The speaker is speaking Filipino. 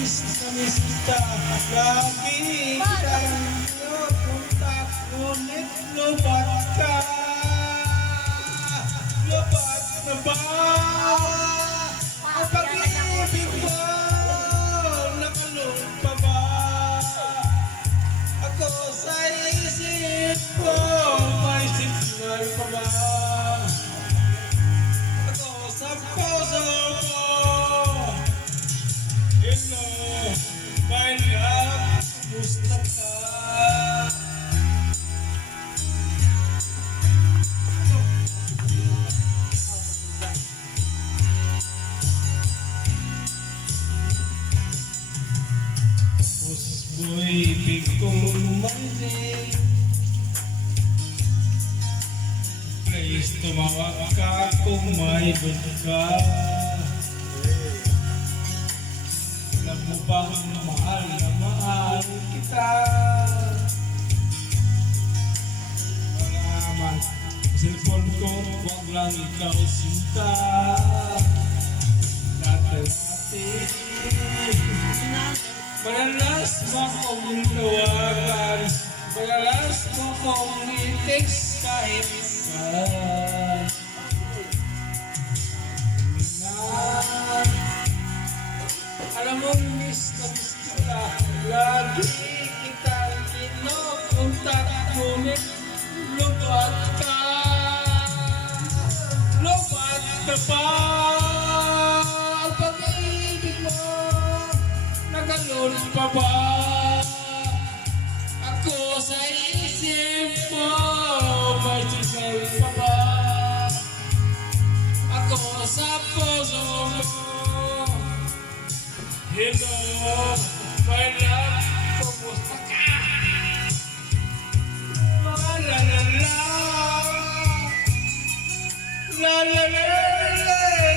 miss kita. Lagi kitang pinupunta, ngunit lubat ka. Lubat na ba ang pag-ibig mo? Nakalung pa ba ako sa isip ko? May signal pa ba ako sa puso mo? Hello, my love, kumusta ka? Mo'y ibig kong marinig. Please tumawag ka kung may ka. Alam mo bang mahal na mahal kita? Malaman cellphone ko, huwag lang ikaw sinta. Dati-dati madalas mo kong tawagan, madalas mo kong i-text kahit saan. Alam mo, miss kita, lagi kitang kinukontak, ngunit lubat ka. Lubat ka pa ang pag-ibig mo. Nagalun pa ba ako sa isip mo? May sigaw pa ba ako sa puso mo? Hello, my love, kumusta ka? La la la la, la la la la.